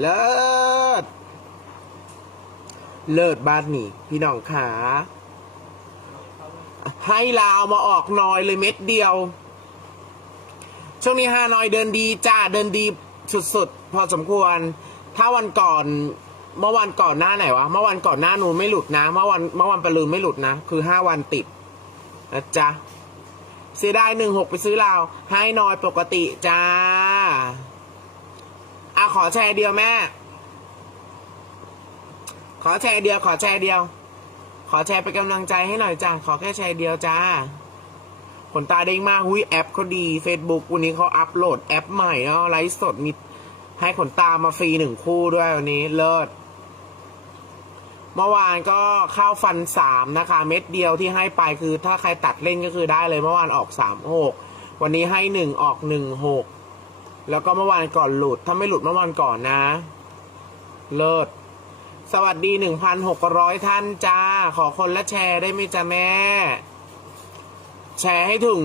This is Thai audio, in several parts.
เลิศ เลิศบ้านนี่พี่น้องขาให้ลาวมาออกนอยเลยเม็ดเดียว ช่วงนี้ฮานอยเดินดีจ้าเดินดีสุดๆ พอสมควร ถ้าวันก่อนเมื่อวันก่อนหน้าไหนวะ เมื่อวันก่อนหน้านูนไม่หลุดนะ เมื่อวันเมื่อวันประลืมไม่หลุดนะ คือห้าวันติดนะจ๊ะเสียดายหนึ่งหกไปซื้อลาว ให้นอยปกติจ้า อะขอแชร์เดียวแม่ ขอแชร์เดียว ขอแชร์เดียว ขอแชร์เป็นกำลังใจให้หน่อยจ้าขอแค่แชร์เดียวจ้าขนตาเด้งมากหุ้ยแอปเขาดี Facebook วันนี้เขาอัปโหลดแอปใหม่เนาะไลฟ์สดมีให้ขนตามาฟรีหนึ่งคู่ด้วยวันนี้เลิศเมื่อวานก็เข้าฟันสามนะคะ เม็ดเดียวที่ให้ไปคือถ้าใครตัดเล่นก็คือได้เลยเมื่อวานออกสามหกวันนี้ให้หนึ่งออกหนึ่งหก แล้วก็เมื่อวานก่อนหลุด ถ้าไม่หลุดเมื่อวานก่อนนะ เลิศ สวัสดีหนึ่งพันหกร้อยท่านจ้า ขอคนละแชร์ได้ไหมจ้าแม่ แชร์ให้ถึง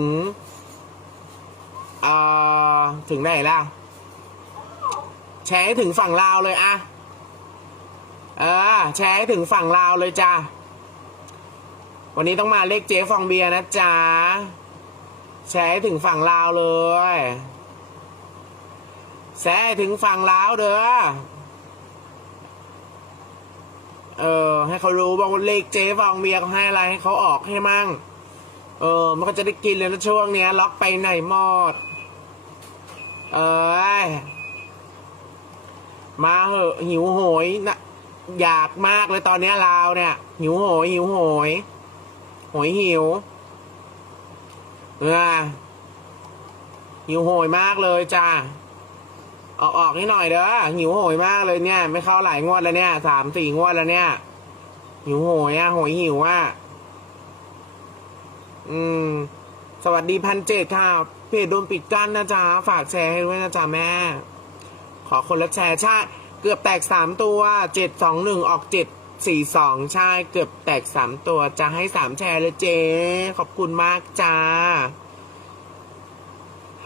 เอ่อถึงไหนล่ะ แชร์ให้ถึงฝั่งลาวเลยอะเออแชร์ให้ถึงฝั่งลาวเลยจ้าวันนี้ต้องมาเลขเจ๊ฟองเบียร์นะจ๊ะแชร์ให้ถึงฝั่งลาวเลย แชร์ให้ถึงฝั่งลาวเด้อ เออ ให้เขารู้ว่าเลขเจ๊ฟองเบียร์เขาให้อะไรให้เขาออกให้มั่ง เออ มันก็จะได้กินเลยนะช่วงเนี้ย ล็อกไปไหนหมด เอยมาเหอะหิวโหยนะอยากมากเลยตอนเนี้ยลาวเนี่ย หิวโหยหิวโหยโหยหิวเออหิวโหยมากเลยจ้า ออกออกนิดหน่อยเด้อหิวโหยมากเลยเนี่ย ไม่เข้าหลายงวดแล้วเนี่ยสามสี่งวดแล้วเนี่ย หิวโหยอะโหยหิวอะอืม สวัสดีพันเจ็ดค่ะเพจโดนปิดกั้นนะจ๊ะฝากแชร์ให้ด้วยนะจ๊ะแม่ ขอคนละแชร์ใช่เกือบแตกสามตัวเจ็ดสองหนึ่งออกเจ็ดสี่สองใช่เกือบแตกสามตัวจะให้สามแชร์เลยเจ๊ขอบคุณมากจ้า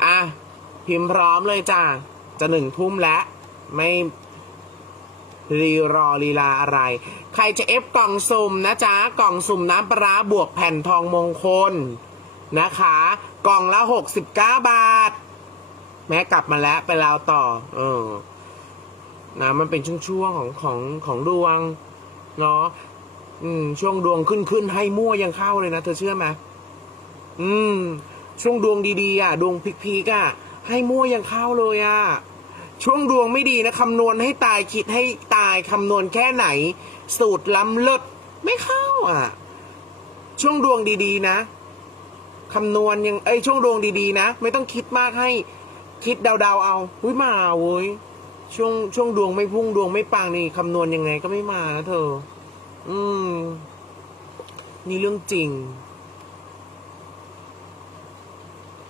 อะพิมพ์พร้อมเลยจ้า จะหนึ่งทุ่มแล้วไม่รีรอลีลาอะไร ใครจะเอฟกล่องสุ่มนะจ๊ะ กล่องสุ่มน้ำปลาบวกแผ่นทองมงคลนะคะ กล่องละหกสิบเก้าบาท แม้กลับมาแล้วไปลาวต่อ เออนะมันเป็นช่วงๆของของของดวง เนาะอืม ช่วงดวงขึ้นขึ้นให้มั่วยังเข้าเลยนะ เธอเชื่อไหมอืม ช่วงดวงดีๆอะ ดวงพีกๆอะ ให้มั่วยังเข้าเลยอะช่วงดวงไม่ดีนะคำนวณให้ตายคิดให้ตายคำนวณแค่ไหน สูตรล้ำเลิศไม่เข้าอะ ช่วงดวงดีๆนะคำนวณยังเอ้ช่วงดวงดีๆนะ ไม่ต้องคิดมากให้คิดเดาๆเอาอุ้ยมาเว้ยช่วงช่วงดวงไม่พุ่งดวงไม่ปังนี่คำนวณยังไงก็ไม่มานะเธอ อืม นี่เรื่องจริง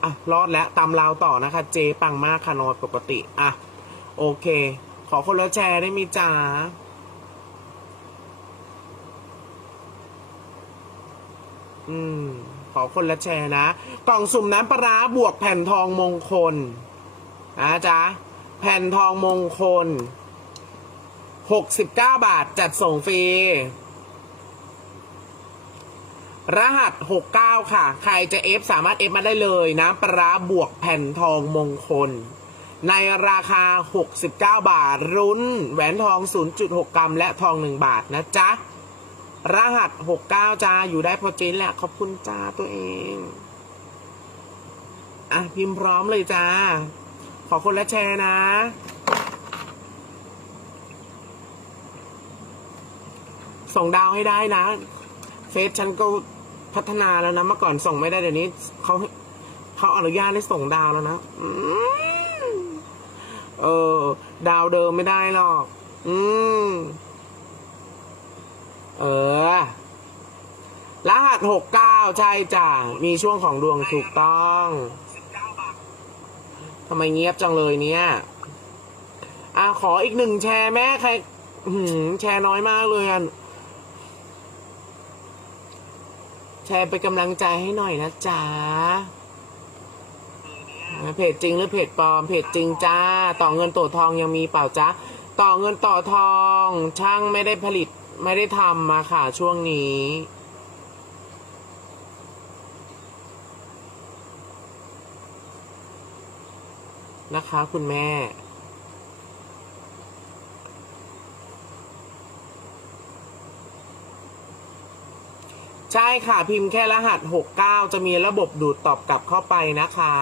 อะรอดแล้วตามราวต่อนะคะ เจปังมากค่ะนอนปกติ อะ โอเค ขอคนละแชร์ได้มีจ้าอืม ขอคนละแชร์นะ กล่องสุ่มน้ำปลาบวกแผ่นทองมงคลนะจ๊ะ แผ่นทองมงคลหกสิบเก้าบาทจัดส่งฟรี รหัส 69 ค่ะ ใครจะเอฟสามารถเอฟมาได้เลยนะปลาบวกแผ่นทองมงคล ในราคา 69 บาท รุ้นแหวนทอง 0.6 กรัม และทอง 1 บาทนะจ๊ะ รหัส 69 จ้า อยู่ได้พอเจนแหละ ขอบคุณจ้าตัวเอง อะ พิมพ์พร้อมเลยจ้า ขอคนละแชร์นะส่งดาวให้ได้นะ เฟซฉันก็ พัฒนาแล้วนะเมื่อก่อนส่งไม่ได้เดี๋ยวนี้เขาเขาอนุญาตให้ส่งดาวแล้วนะเออ ดาวเดิมไม่ได้หรอก อืม เออ รหัสหกเก้าใช่จ้ะมีช่วงของดวงถูกต้องทำไมเงียบจังเลยเนี่ย อะขออีกหนึ่งแชร์แม่ใครแชร์น้อยมากเลยอะ แชร์เป็นกำลังใจให้หน่อยนะจ๊ะเอเพจจริงหรือเพจปลอม เพจจริงจ้า ต่อเงินต่อทองยังมีเปล่าจ๊ะ ต่อเงินต่อทอง ช่างไม่ได้ผลิตไม่ได้ทำมาค่ะช่วงนี้นะคะคุณแม่ ใช่ค่ะพิมพ์แค่รหัส 69 จะมีระบบดูดตอบกลับเข้าไปนะคะ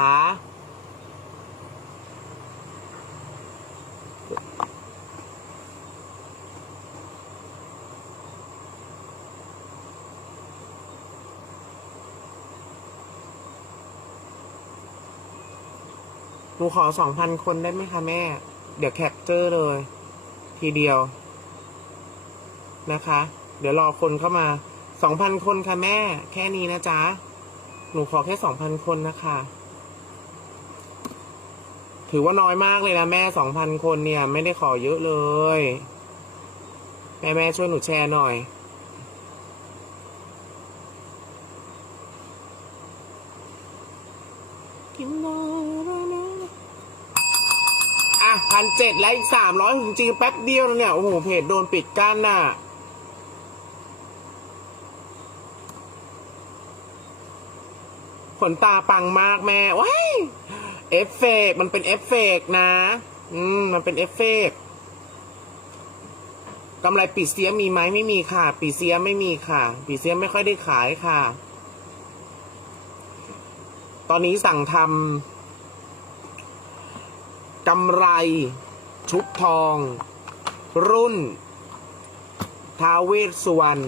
หนูขอ 2,000 คนได้ไหมคะแม่ เดี๋ยวแคปเจอร์เลย ทีเดียว นะคะ เดี๋ยวรอคนเข้ามา 2,000คนค่ะแม่ แค่นี้นะจ๊ะ หนูขอแค่2,000คนนะคะ ถือว่าน้อยมากเลยนะแม่2,000คนเนี่ย ไม่ได้ขอเยอะเลย แม่แม่ช่วยหนูแชร์หน่อยกินน่อยนะอะพันเจ็ดแล้วอีกสามร้อยจริงๆแป๊บเดียวแล้วเนี่ย โอ้โหเพจโดนปิดกั้นน่ะ ขนตาปังมากแม่ว้ายเอฟเฟกมันเป็นเอฟเฟกนะ อืม มันเป็นเอฟเฟกกำไรปีเสียมีไหมไม่มีค่ะ ปีเสียไม่มีค่ะ ปีเสียไม่ค่อยได้ขายค่ะ ตอนนี้สั่งทำกำไรชุบทอง รุ่นท้าวเวสสุวรรณ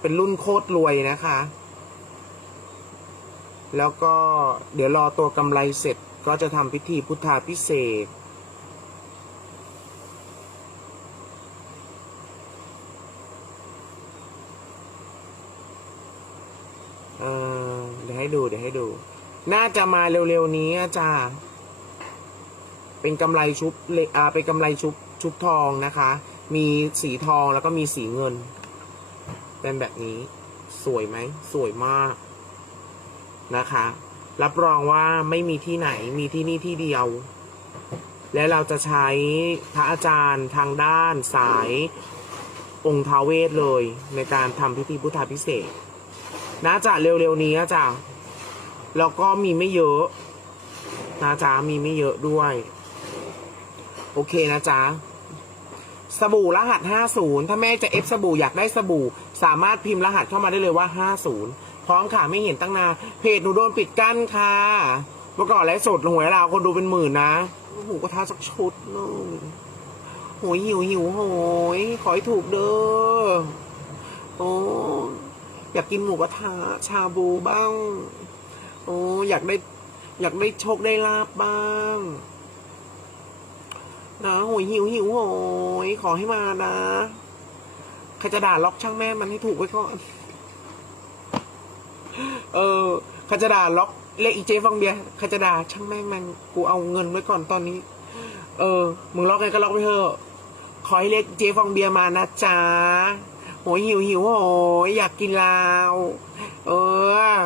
เป็นรุ่นโคตรรวยนะคะ แล้วก็เดี๋ยวรอตัวกำไรเสร็จก็จะทำพิธีพุทธาพิเศษเออเดี๋ยวให้ดูเดี๋ยวให้ดู น่าจะมาเร็วๆนี้อาจารย์เป็นกำไรชุบเลอาเป็นกำไรชุบชุบทองนะคะ มีสีทองแล้วก็มีสีเงิน เป็นแบบนี้สวยไหม สวยมากนะคะ รับรองว่าไม่มีที่ไหนมีที่นี่ที่เดียว และเราจะใช้พระอาจารย์ทางด้านสายองค์ทาวเวสเลย ในการทำพิธีพุทธาพิเศษน่าจะเร็วๆนี้นะจ๊ะแล้วก็มีไม่เยอะนะจ๊ะมีไม่เยอะด้วย โอเคนะจ๊ะ สบู่รหัส 50 ถ้าแม่จะเอฟสบู่อยากได้สบู่ สามารถพิมพ์รหัสเข้ามาได้เลยว่า 50 พร้อมค่ะไม่เห็นตั้งนานเพจหนูโดนปิดกั้นค่ะ เมื่อก่อนไลฟ์สดหวยเราวคนดูเป็นหมื่นนะโอ้โหก็ท้าสักชุดนึงโหยหิวหิวโหยขอให้ถูกเด้อโอ้อยากกินหมูกระทะชาบูบ้าง โอ้อยากได้อยากได้โชคได้ลาบบ้าง นะโหยหิวหิวโหยขอให้มานะใครจะด่าล็อกช่างแม่มันให้ถูกไว้ก่อนเออใครจะด่าล็อกเลขอีเจฟังเบียร์ใครจะด่าช่างแม่งมันกูเอาเงินไว้ก่อนตอนนี้ เออมึงล็อกไงก็ล็อกไปเถอะขอให้เลขเจฟังเบียร์มานะจ๊ะโหยหิวหิวโหยอยากกินลาว เออ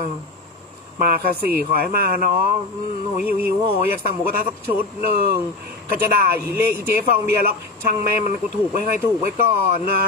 มาค่ะสี่ขอให้มาเนาะโหหิวหิวโหอยากสั่งหมูกระทะสักชุดหนึ่งขจะด่าอีเลขอีเจ๊ฟองเบียร์ล็อกช่างแม่มันกูถูกไว้ให้ถูกไว้ก่อนนะ